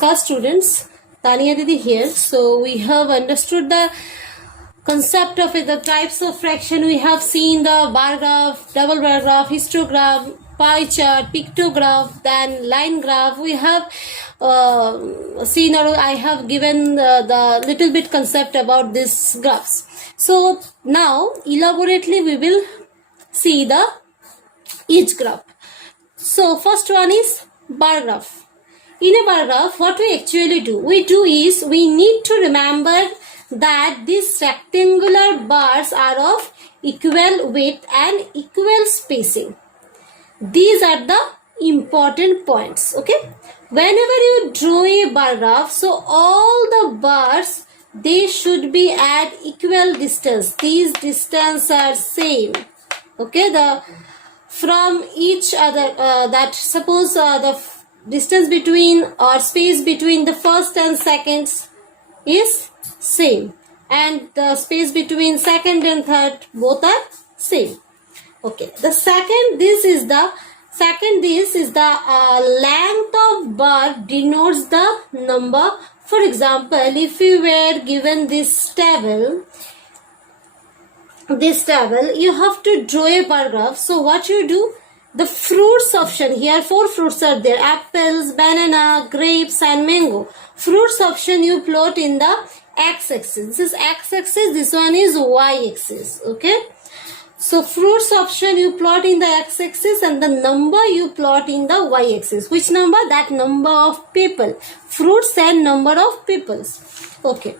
Namaskar students, Tania Didi here. So we have understood the concept of it, the types of fraction. We have seen the bar graph, double bar graph, histogram, pie chart, pictograph, then line graph. We have seen, or I have given the little bit concept about these graphs. So now elaborately we will see the each graph. So first one is bar graph. In a bar graph, what we actually do? We need to remember that these rectangular bars are of equal width and equal spacing. These are the important points. Okay. Whenever you draw a bar graph, so all the bars, they should be at equal distance. These distance are same. Okay. From each other, that suppose the distance between or space between the first and seconds is same, and the space between second and third both are same. Okay, the second, this is the length of bar denotes the number. For example, if you were given this table, you have to draw a bar graph. So what you do? The fruits option, here 4 fruits are there: apples, banana, grapes and mango. Fruits option you plot in the x-axis. This is x-axis, this one is y-axis. Okay, so fruits option you plot in the x-axis and the number you plot in the y-axis. Which number? That number of people, fruits and number of peoples. Okay,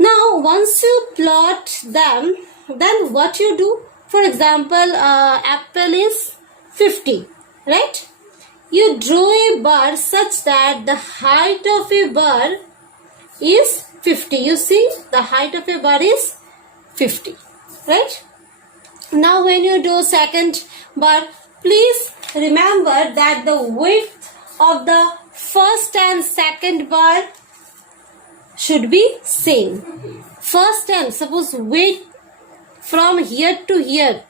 now once you plot them, then what you do? For example, apple is 50, right? You draw a bar such that the height of a bar is 50. You see, the height of a bar is 50, right? Now when you do second bar, please remember that the width of the first and second bar should be same. First and, suppose width from here to here,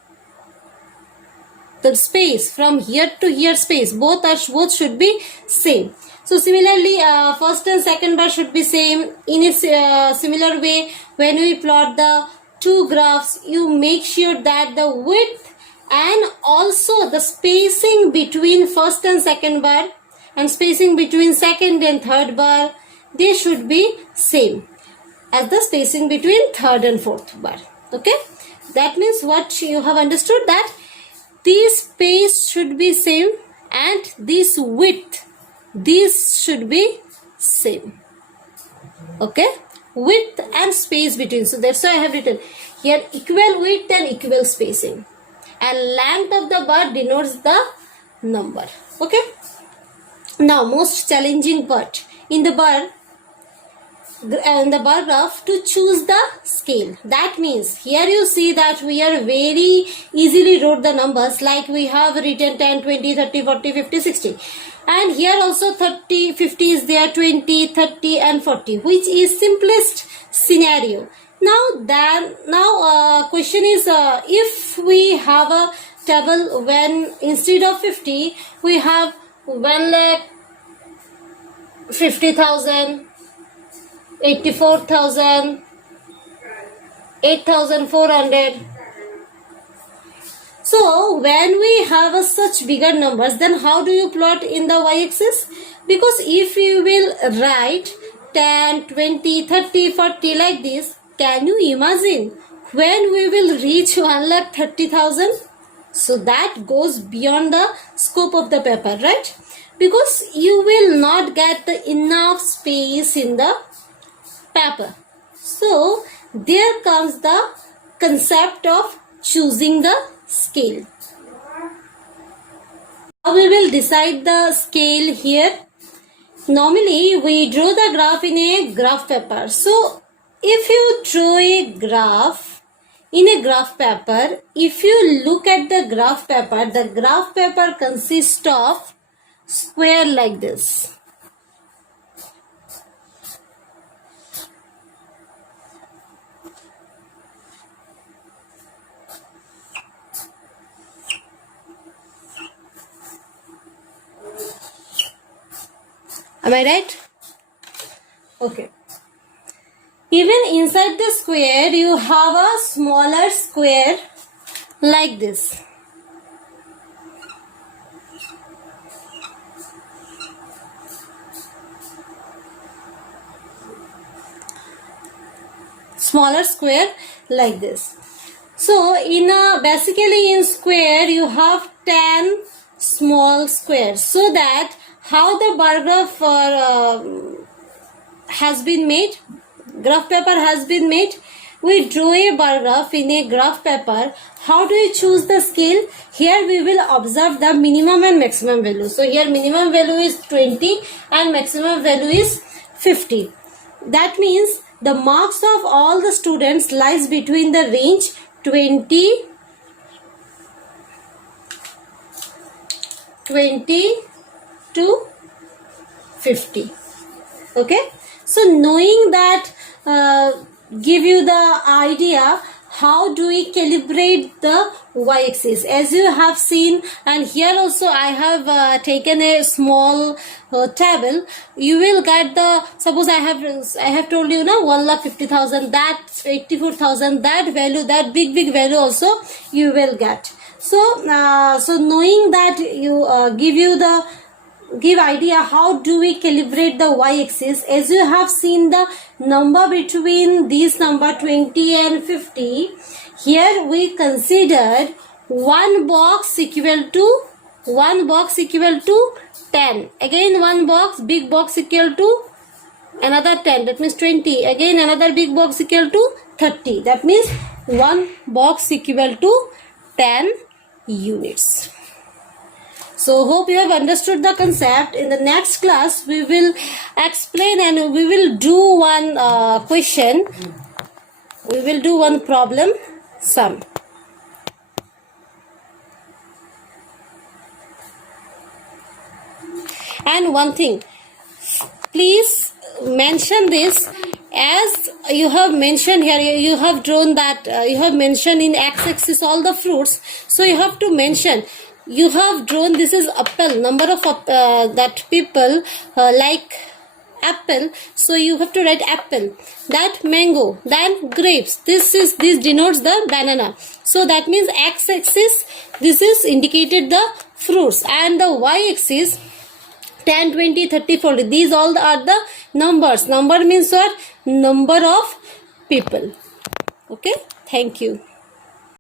the space from here to here space, both should be same. So similarly, first and second bar should be same. In a similar way, when we plot the two graphs, you make sure that the width and also the spacing between first and second bar and spacing between second and third bar, they should be same as the spacing between third and fourth bar. Okay, that means what you have understood, that this space should be same and this width, this should be same. Okay, width and space between. So that's why I have written here equal width and equal spacing, and length of the bar denotes the number. Okay, now most challenging part in the bar graph, to choose the scale. That means here you see that we are very easily wrote the numbers, like we have written 10, 20, 30, 40, 50, 60, and here also 30, 50 is there, 20, 30 and 40, which is simplest scenario. Now question is, if we have a table when instead of 50 we have 1,50,000, 84,000, 8,400. So when we have such bigger numbers, then how do you plot in the y-axis? Because if you will write 10, 20, 30, 40 like this, can you imagine when we will reach 1,30,000? So that goes beyond the scope of the paper, right? Because you will not get the enough space in the paper. So there comes the concept of choosing the scale. Now we will decide the scale here. Normally we draw the graph in a graph paper. So if you draw a graph in a graph paper, if you look at the graph paper consists of square like this. Am I right? Okay. Even inside the square, you have a smaller square like this. Smaller square like this. So basically in square you have 10 small squares, so that how the bar graph has been made, graph paper has been made. We draw a bar graph in a graph paper. How do we choose the scale? Here we will observe the minimum and maximum value. So here minimum value is 20 and maximum value is 50. That means the marks of all the students lies between the range 20 to 50. Okay, so knowing that give you the idea how do we calibrate the y-axis. As you have seen, and here also I have taken a small table. You will get the, suppose I have told you now 1,50,000, that 84,000, that value, that big value also you will get. So so knowing that, you give idea how do we calibrate the y-axis. As you have seen the number between these number 20 and 50, here we considered one box equal to 10. Again one box, big box equal to another 10, that means 20. Again another big box equal to 30, that means one box equal to 10 units. So hope you have understood the concept. In the next class we will explain and we will do one question. We will do one problem sum. And one thing, please mention this, as you have mentioned here, you have drawn that, you have mentioned in x-axis all the fruits. So you have to mention, you have drawn, this is apple, number of that people like apple, so you have to write apple, that mango, then grapes, this denotes the banana. So that means x-axis, this is indicated the fruits, and the y-axis 10, 20, 30, 40, these all are the numbers. Number means what? Number of people. Okay, thank you.